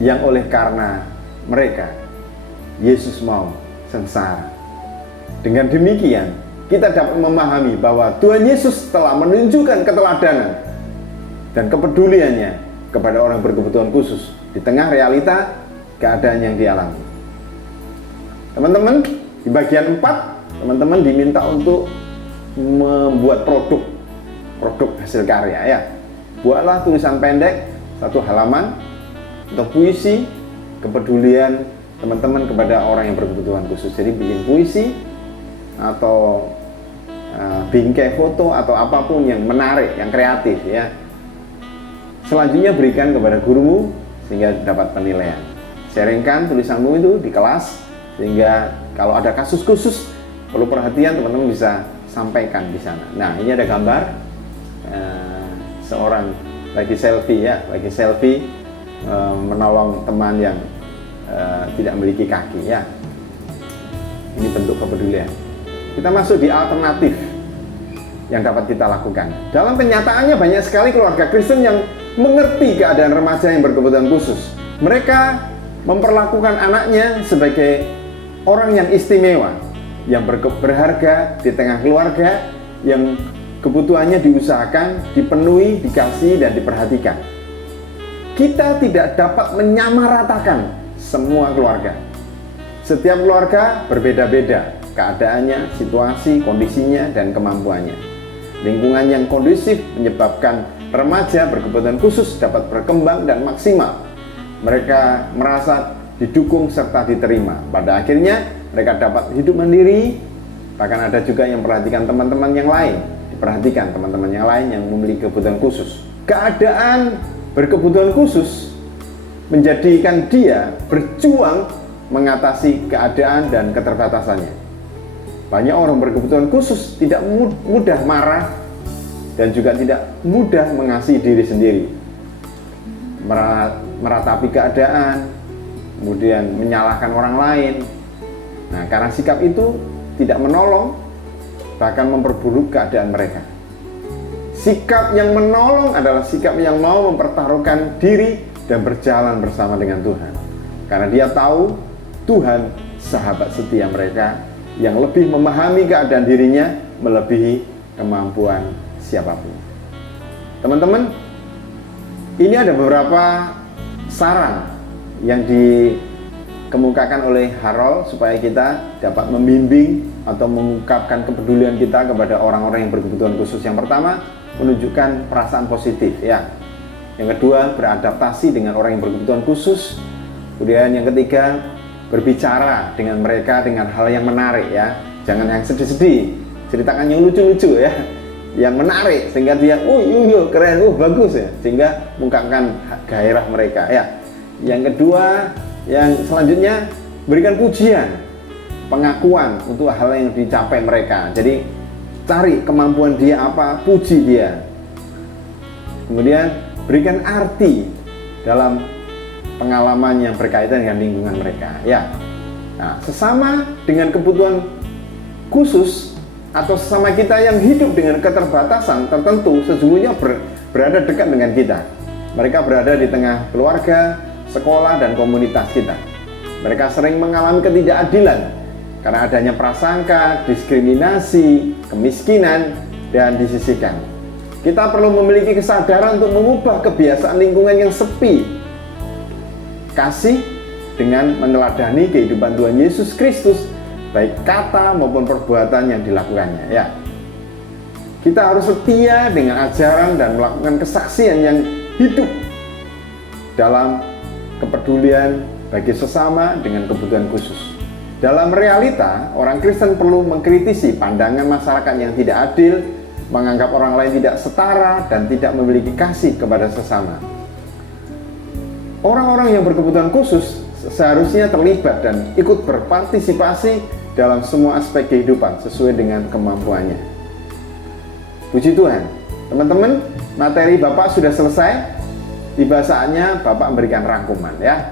Yang oleh karena mereka, Yesus mau sengsara. Dengan demikian, kita dapat memahami bahwa Tuhan Yesus telah menunjukkan keteladanan dan kepeduliannya kepada orang berkebutuhan khusus di tengah realita keadaan yang dialami. Teman-teman, di bagian 4, teman-teman diminta untuk membuat produk hasil karya ya. Buatlah tulisan pendek 1 halaman atau puisi kepedulian teman-teman kepada orang yang berkebutuhan khusus. Jadi bikin puisi atau bingkai foto atau apapun yang menarik, yang kreatif ya. Selanjutnya berikan kepada gurumu sehingga dapat penilaian. Sharingkan tulisanmu itu di kelas sehingga kalau ada kasus khusus perlu perhatian, teman-teman bisa sampaikan di sana. Nah, ini ada gambar seorang lagi selfie ya, menolong teman yang tidak memiliki kaki ya. Ini bentuk kepedulian. Kita masuk di alternatif yang dapat kita lakukan. Dalam kenyataannya banyak sekali keluarga Kristen yang mengerti keadaan remaja yang berkebutuhan khusus. Mereka memperlakukan anaknya sebagai orang yang istimewa, yang berharga di tengah keluarga, yang kebutuhannya diusahakan, dipenuhi, dikasih, dan diperhatikan. Kita tidak dapat menyamaratakan semua keluarga. Setiap keluarga berbeda-beda keadaannya, situasi, kondisinya, dan kemampuannya. Lingkungan yang kondusif menyebabkan remaja berkebutuhan khusus dapat berkembang dan maksimal. Mereka merasa didukung serta diterima. Pada akhirnya mereka dapat hidup mandiri. Bahkan ada juga yang memperhatikan teman-teman yang lain, diperhatikan teman-teman yang lain yang memiliki kebutuhan khusus. Keadaan berkebutuhan khusus menjadikan dia berjuang mengatasi keadaan dan keterbatasannya. Banyak orang berkebutuhan khusus tidak mudah marah dan juga tidak mudah mengasihi diri sendiri, meratapi keadaan, kemudian menyalahkan orang lain. Nah, karena sikap itu tidak menolong, bahkan memperburuk keadaan mereka. Sikap yang menolong adalah sikap yang mau mempertaruhkan diri dan berjalan bersama dengan Tuhan. Karena dia tahu Tuhan sahabat setia mereka yang lebih memahami keadaan dirinya melebihi kemampuan siapapun. Teman-teman, ini ada beberapa saran yang dikemukakan oleh Harold supaya kita dapat membimbing atau mengungkapkan kepedulian kita kepada orang-orang yang berkebutuhan khusus. Yang pertama, menunjukkan perasaan positif, ya. Yang kedua, beradaptasi dengan orang yang berkebutuhan khusus. Kemudian yang ketiga, berbicara dengan mereka dengan hal yang menarik, ya. Jangan yang sedih-sedih, ceritakan yang lucu-lucu, ya, yang menarik sehingga dia, keren, bagus, ya, sehingga mengungkapkan gairah mereka, ya. Yang kedua, yang selanjutnya, berikan pujian, pengakuan untuk hal yang dicapai mereka. Jadi cari kemampuan dia apa, puji dia. Kemudian berikan arti dalam pengalaman yang berkaitan dengan lingkungan mereka, ya. Nah, sesama dengan kebutuhan khusus atau sesama kita yang hidup dengan keterbatasan tertentu sesungguhnya berada dekat dengan kita. Mereka berada di tengah keluarga, sekolah, dan komunitas kita. Mereka sering mengalami ketidakadilan karena adanya prasangka, diskriminasi, kemiskinan, dan disisihkan. Kita perlu memiliki kesadaran untuk mengubah kebiasaan lingkungan yang sepi. Kasih dengan meneladani kehidupan Tuhan Yesus Kristus, baik kata maupun perbuatan yang dilakukannya, ya. Kita harus setia dengan ajaran dan melakukan kesaksian yang hidup dalam kepedulian bagi sesama dengan kebutuhan khusus. Dalam realita, orang Kristen perlu mengkritisi pandangan masyarakat yang tidak adil, menganggap orang lain tidak setara, dan tidak memiliki kasih kepada sesama. Orang-orang yang berkebutuhan khusus seharusnya terlibat dan ikut berpartisipasi dalam semua aspek kehidupan sesuai dengan kemampuannya. Puji Tuhan, teman-teman, materi Bapak sudah selesai. Tiba saatnya Bapak memberikan rangkuman, ya.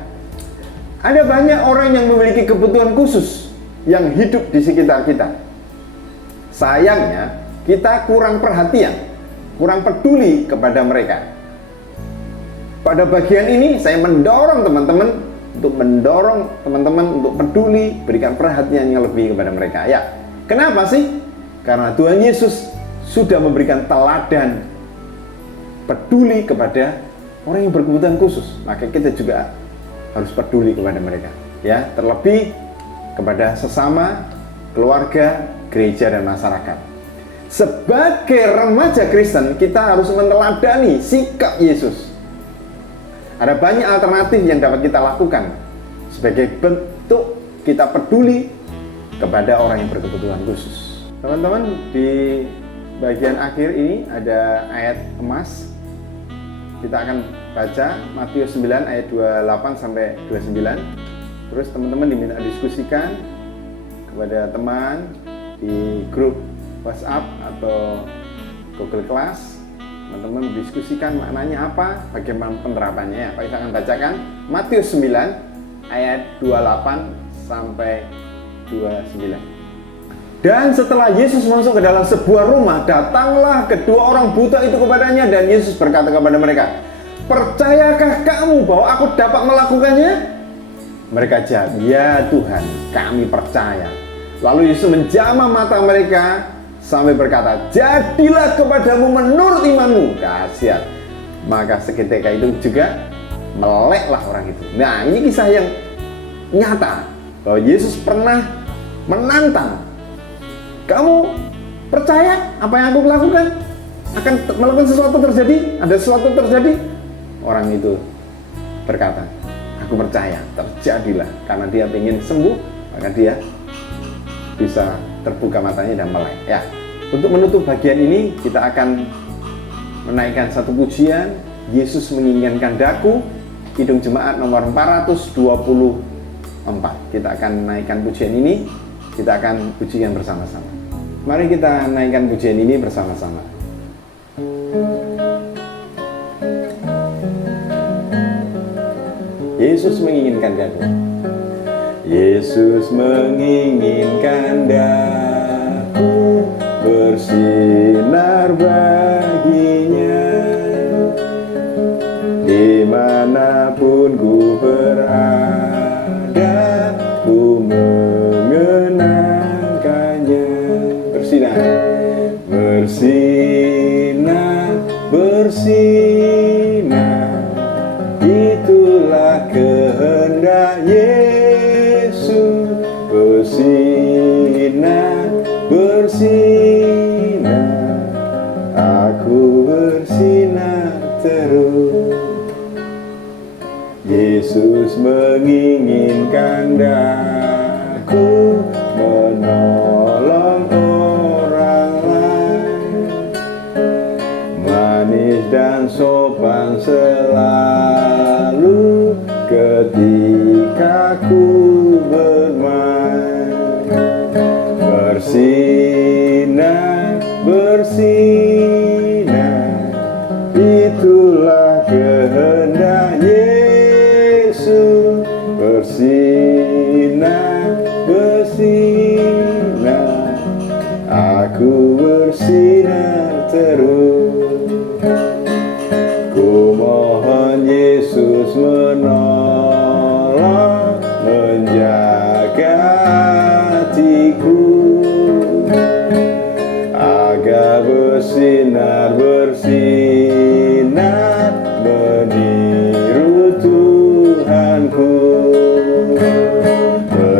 Ada banyak orang yang memiliki kebutuhan khusus yang hidup di sekitar kita. Sayangnya, kita kurang perhatian, kurang peduli kepada mereka. Pada bagian ini, saya mendorong teman-teman untuk peduli, berikan perhatian yang lebih kepada mereka. Ya, kenapa sih? Karena Tuhan Yesus sudah memberikan teladan peduli kepada orang yang berkebutuhan khusus. Maka kita juga harus peduli kepada mereka, ya, terlebih kepada sesama, keluarga, gereja, dan masyarakat. Sebagai remaja Kristen, kita harus meneladani sikap Yesus. Ada banyak alternatif yang dapat kita lakukan sebagai bentuk kita peduli kepada orang yang berkebutuhan khusus. Teman-teman, di bagian akhir ini ada ayat emas. Kita akan baca Matius 9 ayat 28 sampai 29. Terus teman-teman diminta diskusikan kepada teman di grup WhatsApp atau Google Class. Teman-teman diskusikan maknanya apa, bagaimana penerapannya. Pak Isa akan bacakan Matius 9 ayat 28 sampai 29. Dan setelah Yesus masuk ke dalam sebuah rumah, datanglah kedua orang buta itu kepadanya, dan Yesus berkata kepada mereka, "Percayakah kamu bahwa aku dapat melakukannya?" Mereka jawab, "Ya Tuhan, kami percaya." Lalu Yesus menjamah mata mereka sampai berkata, "Jadilah kepadamu menurut imanmu." Kasihan. Maka seketika itu juga meleklah orang itu. Nah, ini kisah yang nyata bahwa Yesus pernah menantang Kamu percaya apa yang aku lakukan? Akan melakukan sesuatu terjadi? Ada sesuatu terjadi? Orang itu berkata, aku percaya, terjadilah. Karena dia ingin sembuh, maka dia bisa terbuka matanya dan melek. Ya, untuk menutup bagian ini kita akan menaikkan satu pujian, Yesus menginginkan daku, Kidung Jemaat nomor 424. Kita akan naikkan pujian ini, kita akan pujikan bersama-sama. Mari kita naikkan pujian ini bersama-sama. Yesus menginginkan daku. Yesus menginginkan daku bersinar baginya, dimanapun ku berada, ku mengenangkannya. Bersinar, bersinar, bersinar, itulah kehendak Yesus. Bersinar, bersinar, aku bersinar terus. Yesus menginginkan daku menolong orang lain, manis dan sopan selalu ketika ku bermain. Bersinar, bersinar, itulah kehendak Yesus. Bersinar, bersinar, aku bersinar terus. Ku mohon Yesus menolong, menjaga hatiku, agar bersinar, bersinar, meniru Tuhanku.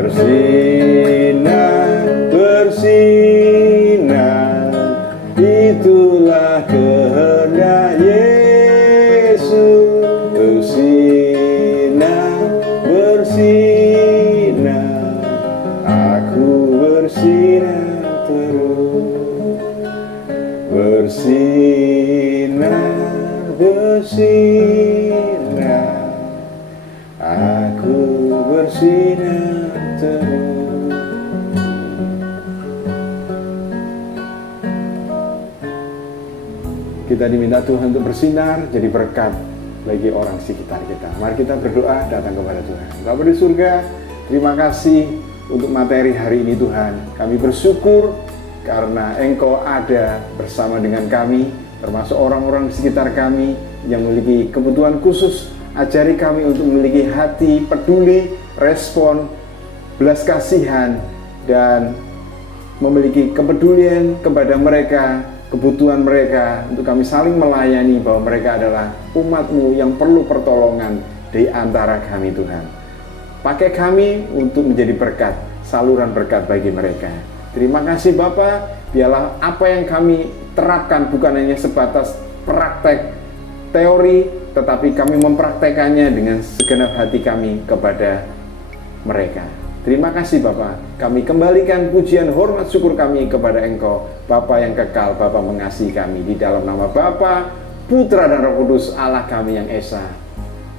Bersinar, bersinar, itulah kehendak Yesus. Bersinar, bersinar, aku bersinar terus. Bersinar, bersinar, aku bersinar terus. Kita diminta Tuhan untuk bersinar, jadi berkat bagi orang sekitar kita. Mari kita berdoa datang kepada Tuhan. Bapa di surga, terima kasih untuk materi hari ini Tuhan. Kami bersyukur karena Engkau ada bersama dengan kami, termasuk orang-orang di sekitar kami yang memiliki kebutuhan khusus. Ajari kami untuk memiliki hati peduli, respon, belas kasihan, dan memiliki kepedulian kepada mereka, kebutuhan mereka, untuk kami saling melayani bahwa mereka adalah umat-Mu yang perlu pertolongan di antara kami Tuhan. Pakai kami untuk menjadi berkat, saluran berkat bagi mereka. Terima kasih Bapa, biarlah apa yang kami terapkan bukan hanya sebatas praktek teori, tetapi kami mempraktekannya dengan segenap hati kami kepada mereka. Terima kasih Bapa, kami kembalikan pujian hormat syukur kami kepada Engkau, Bapa yang kekal, Bapa mengasihi kami, di dalam nama Bapa, Putra dan Roh Kudus, Allah kami yang esa.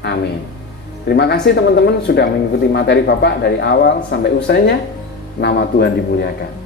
Amin. Terima kasih teman-teman sudah mengikuti materi Bapak dari awal sampai usainya. Nama Tuhan dimuliakan.